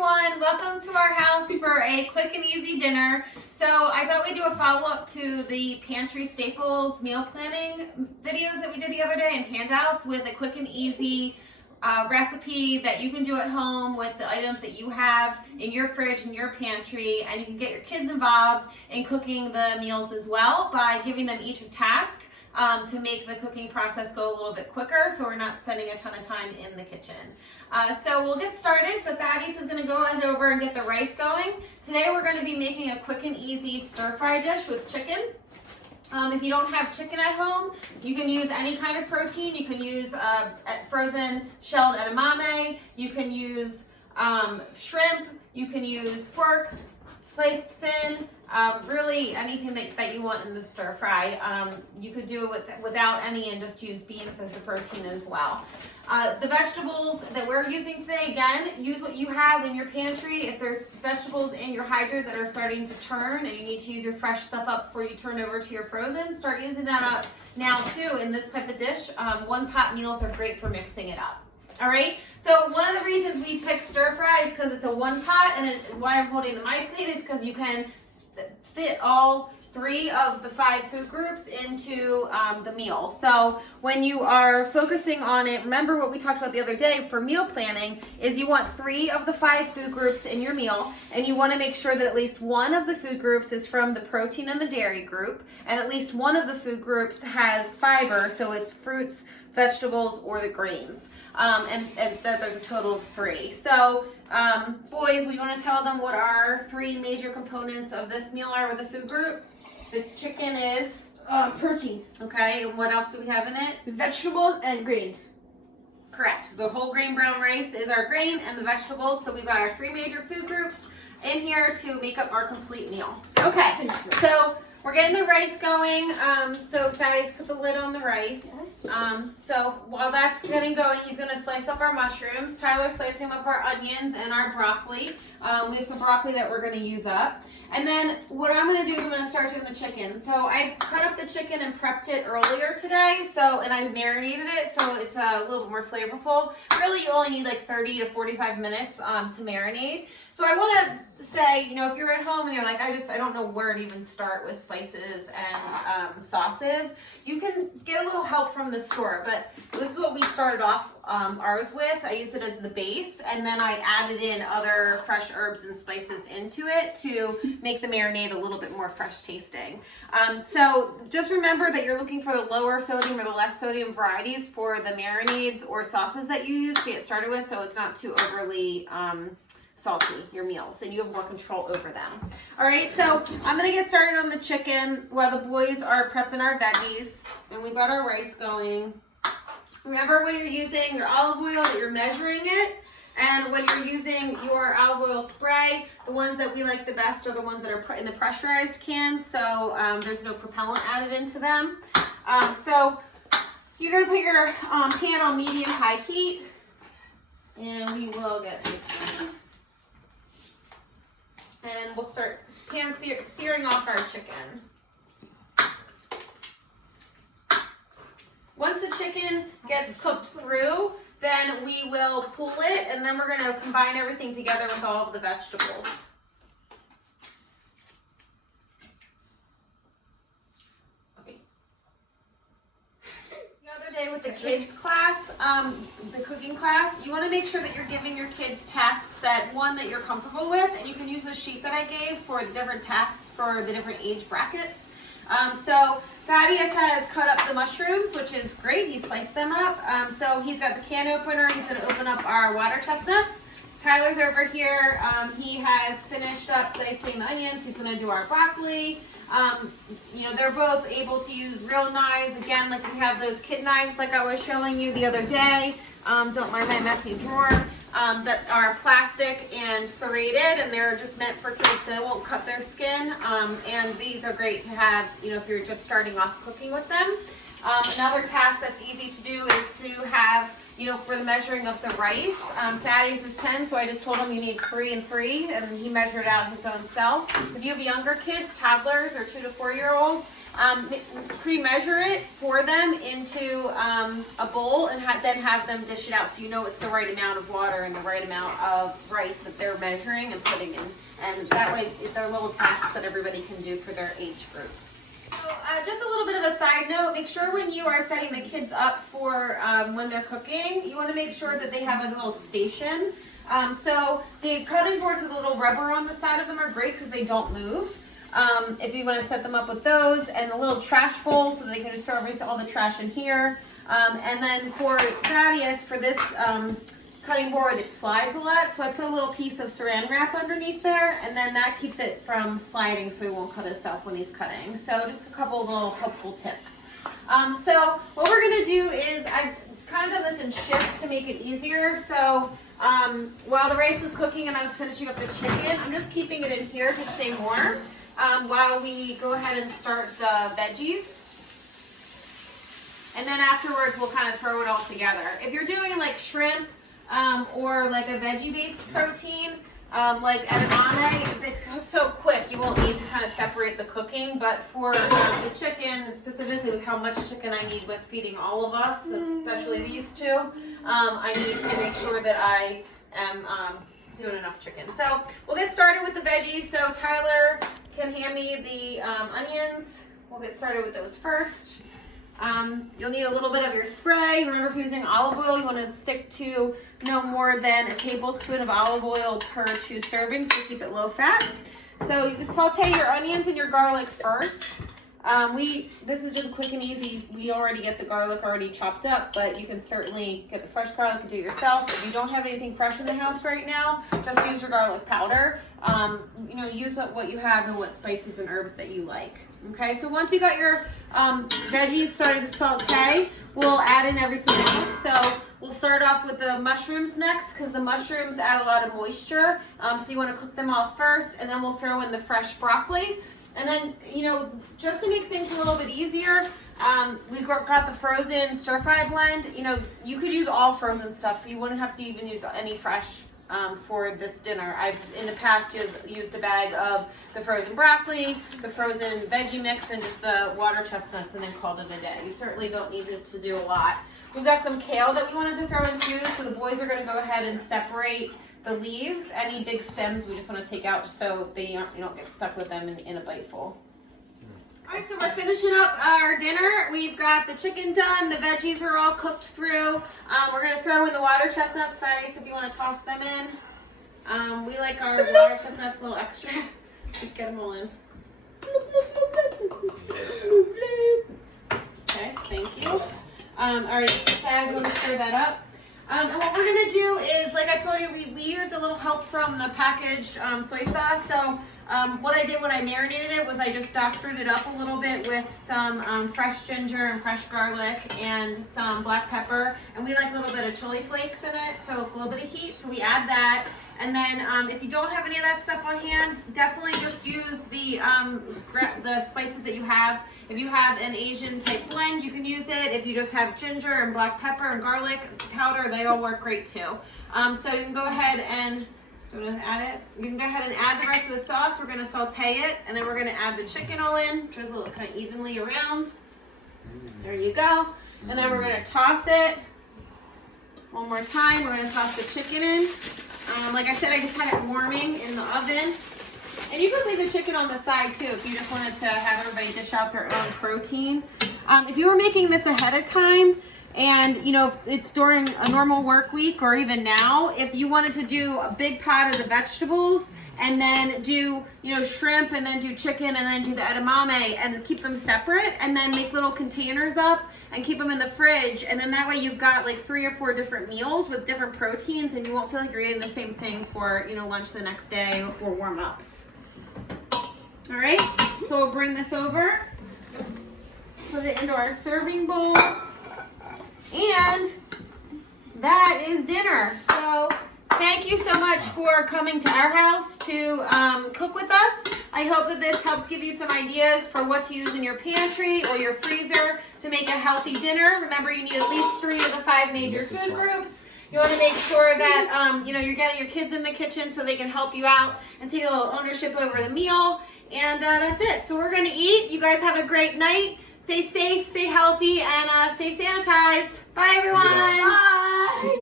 everyone, welcome to our house for a quick and easy dinner. So I thought we'd do a follow-up to the pantry staples meal planning videos that we did the other day and handouts with a quick and easy recipe that you can do at home with the items that you have in your fridge and your pantry, and you can get your kids involved in cooking the meals as well by giving them each a task to make the cooking process go a little bit quicker, so we're not spending a ton of time in the kitchen. So we'll get started. So Thaddeus is going to go ahead over and get the rice going. Today we're going to be making a quick and easy stir-fry dish with chicken. If you don't have chicken at home, you can use any kind of protein. You can use frozen shelled edamame. You can use shrimp. You can use pork, sliced thin. Really anything that you want in the stir fry. You could do it without any and just use beans as the protein as well. The vegetables that we're using today, again, use what you have in your pantry. If there's vegetables in your hydrant that are starting to turn and you need to use your fresh stuff up before you turn over to your frozen, start using that up now too in this type of dish. One pot meals are great for mixing it up. All right, so one of the reasons we pick stir fry is because it's a one pot, and why I'm holding the my plate is because you can fit all 3 of the 5 food groups into the meal. So when you are focusing on it, remember what we talked about the other day for meal planning is you want 3 of the 5 food groups in your meal, and you want to make sure that at least one of the food groups is from the protein and the dairy group, and at least one of the food groups has fiber, so it's fruits, vegetables, or the grains. And that there's a total of 3. So boys, we want to tell them what our 3 major components of this meal are with the food group. The chicken is protein. Okay, and what else do we have in it? Vegetables and grains. Correct. The whole grain brown rice is our grain, and the vegetables. So we've got our 3 major food groups in here to make up our complete meal. Okay, so we're getting the rice going. So Thaddeus put the lid on the rice. Yes. So while that's getting going, he's going to slice up our mushrooms. Tyler's slicing up our onions and our broccoli. We have some broccoli that we're going to use up. And then what I'm going to do is I'm going to start doing the chicken. So I cut up the chicken and prepped it earlier today. And I marinated it so it's a little bit more flavorful. Really, you only need like 30 to 45 minutes to marinate. So I want to say, if you're at home and you're like, I don't know where to even start with spices and sauces, you can get a little help from the store. But this is what we started off ours with. I used it as the base, and then I added in other fresh herbs and spices into it to make the marinade a little bit more fresh tasting. So just remember that you're looking for the lower sodium or the less sodium varieties for the marinades or sauces that you use to get started with, so it's not too overly salty, your meals, and you have more control over them. All right, so I'm gonna get started on the chicken while the boys are prepping our veggies, and we've got our rice going. Remember, when you're using your olive oil, that you're measuring it, and when you're using your olive oil spray, the ones that we like the best are the ones that are in the pressurized cans, so there's no propellant added into them. So you're gonna put your pan on medium-high heat, and we will get this. And we'll start searing off our chicken. Once the chicken gets cooked through, then we will pull it, and then we're going to combine everything together with all of the vegetables. Okay. The other day with the kids class, the cooking class, you want to make sure that you're giving your kids tasks that you're comfortable with, and you can use the sheet that I gave for the different tasks for the different age brackets. So Thaddeus has cut up the mushrooms, which is great. He sliced them up. So he's got the can opener. He's going to open up our water chestnuts. Tyler's over here. He has finished up dicing the onions. He's going to do our broccoli. They're both able to use real knives. Again, like we have those kid knives like I was showing you the other day. Don't mind my messy drawer. That are plastic and serrated, and they're just meant for kids so they won't cut their skin. And these are great to have, if you're just starting off cooking with them. Another task that's easy to do is to have, for the measuring of the rice. Thaddeus is 10, so I just told him you need 3 and 3, and he measured out his own self. If you have younger kids, toddlers or 2 to 4 year olds, pre-measure it for them into a bowl and then have them dish it out so you know it's the right amount of water and the right amount of rice that they're measuring and putting in. And that way, they're little tasks that everybody can do for their age group. So, just a little bit of a side note, make sure when you are setting the kids up for when they're cooking, you want to make sure that they have a little station. So the cutting boards with a little rubber on the side of them are great because they don't move. If you want to set them up with those, and a little trash bowl so they can just throw all the trash in here. And then for Thaddeus, for this cutting board, it slides a lot, so I put a little piece of saran wrap underneath there, and then that keeps it from sliding so he won't cut himself when he's cutting. So just a couple little helpful tips. So what we're going to do is, I've kind of done this in shifts to make it easier. So while the rice was cooking and I was finishing up the chicken, I'm just keeping it in here to stay warm while we go ahead and start the veggies. And then afterwards we'll kind of throw it all together. If you're doing like shrimp, or like a veggie-based protein, like edamame, it's so quick you won't need to kind of separate the cooking. But for the chicken, specifically with how much chicken I need with feeding all of us, especially these two, I need to make sure that I am doing enough chicken. So we'll get started with the veggies. So Tyler can hand me the onions. We'll get started with those first. You'll need a little bit of your spray. Remember, if you're using olive oil, you want to stick to no more than a tablespoon of olive oil per 2 servings to keep it low fat. So you can saute your onions and your garlic first. This is just quick and easy. We already get the garlic already chopped up, but you can certainly get the fresh garlic and do it yourself. If you don't have anything fresh in the house right now, just use your garlic powder. Use what you have and what spices and herbs that you like. Okay, so once you got your veggies starting to saute, we'll add in everything else. So we'll start off with the mushrooms next because the mushrooms add a lot of moisture. So you want to cook them all first, and then we'll throw in the fresh broccoli. And then, just to make things a little bit easier, we got the frozen stir-fry blend. You could use all frozen stuff. You wouldn't have to even use any fresh for this dinner. I've in the past used a bag of the frozen broccoli, the frozen veggie mix, and just the water chestnuts, and then called it a day. You certainly don't need to do a lot. We've got some kale that we wanted to throw in too, so the boys are going to go ahead and separate the leaves. Any big stems we just want to take out just so you don't get stuck with them in a bite full. Alright, so we're finishing up our dinner. We've got the chicken done, the veggies are all cooked through. We're going to throw in the water chestnuts, Thaddeus, if you want to toss them in. We like our water chestnuts a little extra. Get them all in. Okay, thank you. Alright, Thad, you want to stir that up? And what we're going to do is, like I told you, we used a little help from the packaged soy sauce. So what I did when I marinated it was I just doctored it up a little bit with some fresh ginger and fresh garlic and some black pepper. And we like a little bit of chili flakes in it, so it's a little bit of heat. So we add that. And then if you don't have any of that stuff on hand, definitely just use the spices that you have. If you have an Asian type blend, you can use it. If you just have ginger and black pepper and garlic powder, they all work great too. So you can go ahead and add it. You can go ahead and add the rest of the sauce. We're going to saute it, and then we're going to add the chicken all in, drizzle it kind of evenly around. There you go. And then we're going to toss it one more time. We're going to toss the chicken in. Like I said, I just had it warming in the oven. And you could leave the chicken on the side too if you just wanted to have everybody dish out their own protein. If you were making this ahead of time, and if it's during a normal work week or even now, if you wanted to do a big pot of the vegetables and then do shrimp and then do chicken and then do the edamame and keep them separate and then make little containers up and keep them in the fridge, and then that way you've got like 3 or 4 different meals with different proteins, and you won't feel like you're eating the same thing for lunch the next day or warm-ups. All right, so we'll bring this over, put it into our serving bowl, and that is dinner. So thank you so much for coming to our house to cook with us. I hope that this helps give you some ideas for what to use in your pantry or your freezer to make a healthy dinner. Remember, you need at least 3 of the 5 major food groups. You want to make sure that you're getting your kids in the kitchen so they can help you out and take a little ownership over the meal. And that's it. So we're gonna eat. You guys have a great night. Stay safe, stay healthy, and stay sanitized. Bye, everyone. Bye.